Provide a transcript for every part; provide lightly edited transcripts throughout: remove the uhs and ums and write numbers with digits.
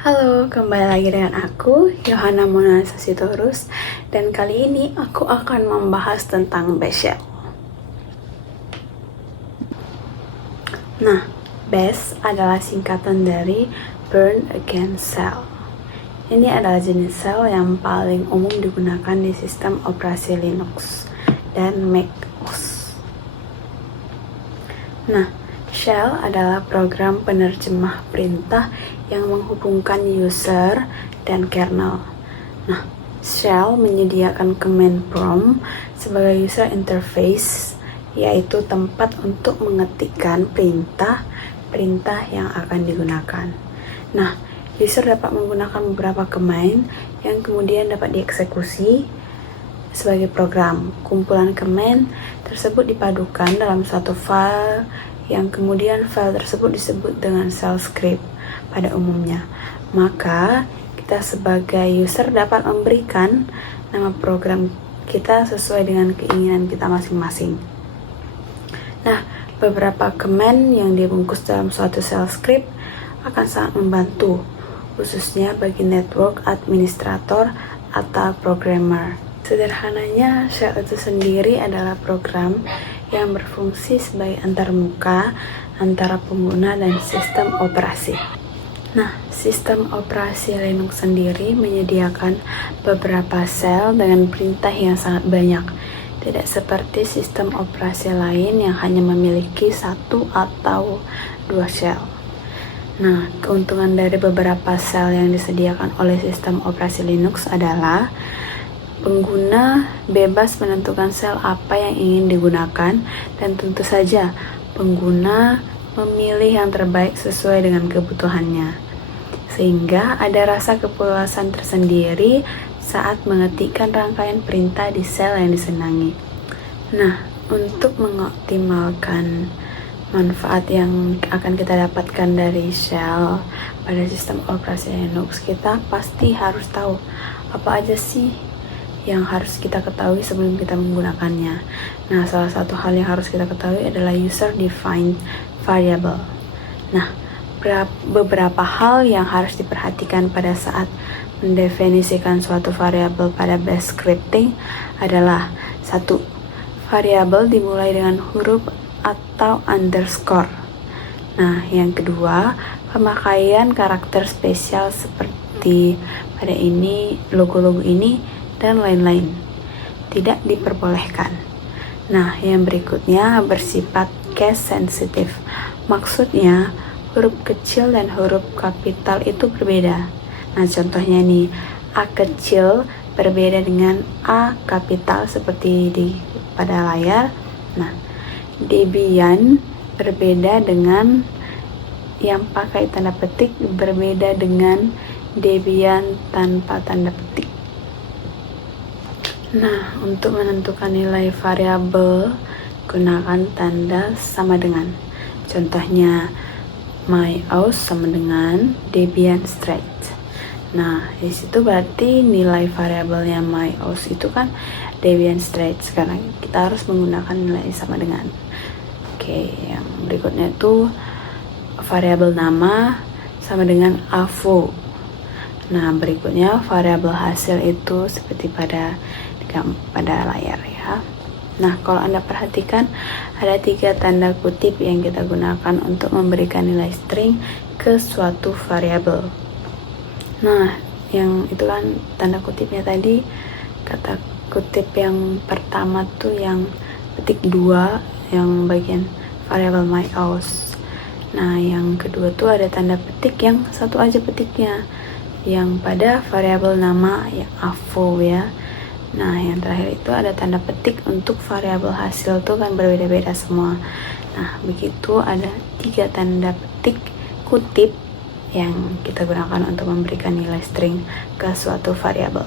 Halo, kembali lagi dengan aku, Yohana Mona Sasitorus, dan kali ini aku akan membahas tentang Bash Shell. Nah, Bash adalah singkatan dari Burn Against Shell. Ini adalah jenis shell yang paling umum digunakan di sistem operasi Linux dan Mac OS. Nah, shell adalah program penerjemah perintah yang menghubungkan user dan kernel. Nah, shell menyediakan command prompt sebagai user interface, yaitu tempat untuk mengetikkan perintah yang akan digunakan. Nah, user dapat menggunakan beberapa command yang kemudian dapat dieksekusi sebagai program. Kumpulan command tersebut dipadukan dalam satu file yang kemudian file tersebut disebut dengan shell script pada umumnya. Maka kita sebagai user dapat memberikan nama program kita sesuai dengan keinginan kita masing-masing. Nah, beberapa command yang dibungkus dalam suatu shell script akan sangat membantu, khususnya bagi network administrator atau programmer. Sederhananya, shell itu sendiri adalah program yang berfungsi sebagai antarmuka antara pengguna dan sistem operasi. Nah, sistem operasi Linux sendiri menyediakan beberapa shell dengan perintah yang sangat banyak. Tidak seperti sistem operasi lain yang hanya memiliki satu atau dua shell. Nah, keuntungan dari beberapa shell yang disediakan oleh sistem operasi Linux adalah pengguna bebas menentukan shell apa yang ingin digunakan, dan tentu saja pengguna memilih yang terbaik sesuai dengan kebutuhannya, sehingga ada rasa kepuasan tersendiri saat mengetikkan rangkaian perintah di shell yang disenangi. Nah, untuk mengoptimalkan manfaat yang akan kita dapatkan dari shell pada sistem operasi Linux, kita pasti harus tahu apa aja sih yang harus kita ketahui sebelum kita menggunakannya. Nah, salah satu hal yang harus kita ketahui adalah user defined variable. Nah, beberapa hal yang harus diperhatikan pada saat mendefinisikan suatu variabel pada bash scripting adalah: 1. Variabel dimulai dengan huruf atau underscore. Nah, yang kedua, pemakaian karakter spesial seperti pada ini, logo-logo ini, dan lain-lain tidak diperbolehkan. Nah, yang berikutnya bersifat case sensitive. Maksudnya, huruf kecil dan huruf kapital itu berbeda. Nah, contohnya nih, A kecil berbeda dengan A kapital seperti pada layar. Nah, Debian berbeda dengan yang pakai tanda petik, berbeda dengan Debian tanpa tanda petik. Nah, untuk menentukan nilai variabel, gunakan tanda sama dengan. Contohnya, MyOS sama dengan Debian Straight. Nah, di situ berarti nilai variabelnya MyOS itu kan Debian Straight. Sekarang kita harus menggunakan nilai sama dengan. Oke, yang berikutnya itu variabel nama sama dengan AVO. Nah, berikutnya variabel hasil itu seperti pada layar ya. Nah, kalau Anda perhatikan ada 3 tanda kutip yang kita gunakan untuk memberikan nilai string ke suatu variabel. Nah, yang itu kan tanda kutipnya tadi, kata kutip yang pertama tuh yang petik 2 yang bagian variabel MyOS. Nah, yang kedua tuh ada tanda petik yang satu aja petiknya, yang pada variabel nama yang AVO ya. Nah, yang terakhir itu ada tanda petik untuk variabel hasil tuh kan berbeda-beda semua. Nah, begitu ada 3 tanda petik kutip yang kita gunakan untuk memberikan nilai string ke suatu variabel.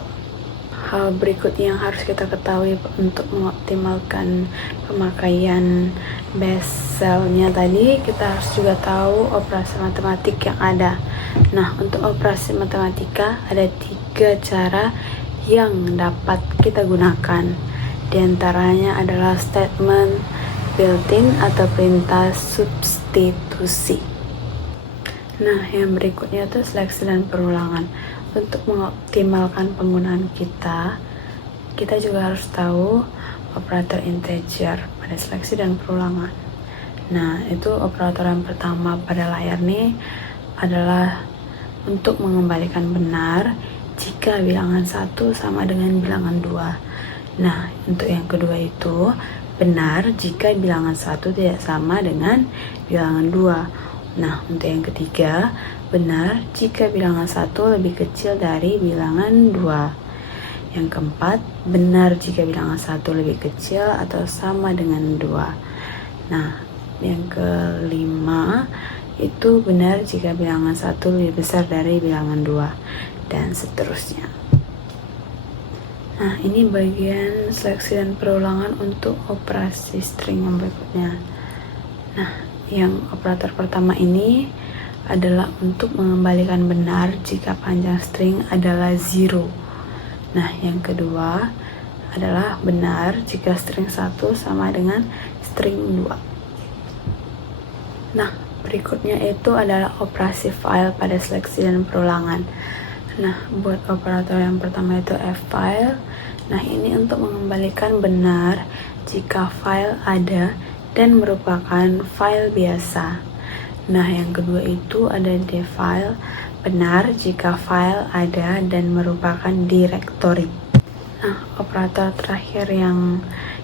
Hal berikutnya yang harus kita ketahui untuk mengoptimalkan pemakaian bash shell-nya tadi, kita harus juga tahu operasi matematik yang ada. Nah, untuk operasi matematika ada 3 cara yang dapat kita gunakan. Di antaranya adalah statement built-in atau perintah substitusi. Nah, yang berikutnya itu seleksi dan perulangan. Untuk mengoptimalkan penggunaan kita juga harus tahu operator integer pada seleksi dan perulangan. Nah, itu operator yang pertama pada layar nih adalah untuk mengembalikan benar jika bilangan 1 sama dengan bilangan 2. Nah, untuk yang kedua itu benar jika bilangan 1 tidak sama dengan bilangan 2. Nah, untuk yang ketiga benar jika bilangan 1 lebih kecil dari bilangan 2. Yang keempat, benar jika bilangan 1 lebih kecil atau sama dengan 2. Nah, yang kelima itu benar jika bilangan 1 lebih besar dari bilangan 2, dan seterusnya. Nah, ini bagian seleksi dan perulangan untuk operasi string yang berikutnya. Nah, yang operator pertama ini adalah untuk mengembalikan benar jika panjang string adalah 0. Nah, yang kedua adalah benar jika string 1 sama dengan string 2. Nah, berikutnya itu adalah operasi file pada seleksi dan perulangan. Nah, buat operator yang pertama itu file. Nah, ini untuk mengembalikan benar jika file ada dan merupakan file biasa. Nah, yang kedua itu ada dfile, benar jika file ada dan merupakan directory. Nah, operator terakhir yang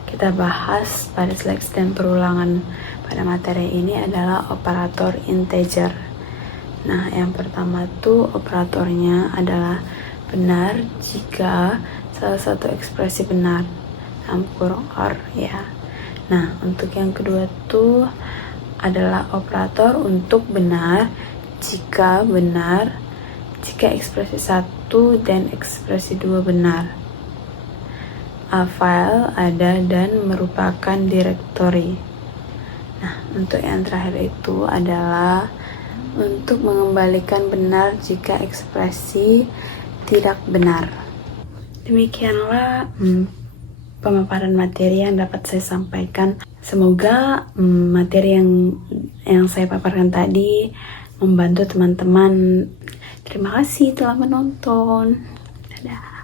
kita bahas pada seleksi dan perulangan pada materi ini adalah operator integer. Nah, yang pertama tuh operatornya adalah benar jika salah satu ekspresi benar, campur or ya. Nah, untuk yang kedua tuh adalah operator untuk benar jika ekspresi 1 dan ekspresi 2 benar. File ada dan merupakan directory. Nah, untuk yang terakhir itu adalah untuk mengembalikan benar jika ekspresi tidak benar. Demikianlah pemaparan materi yang dapat saya sampaikan. Semoga materi yang saya paparkan tadi membantu teman-teman. Terima kasih telah menonton. Dadah.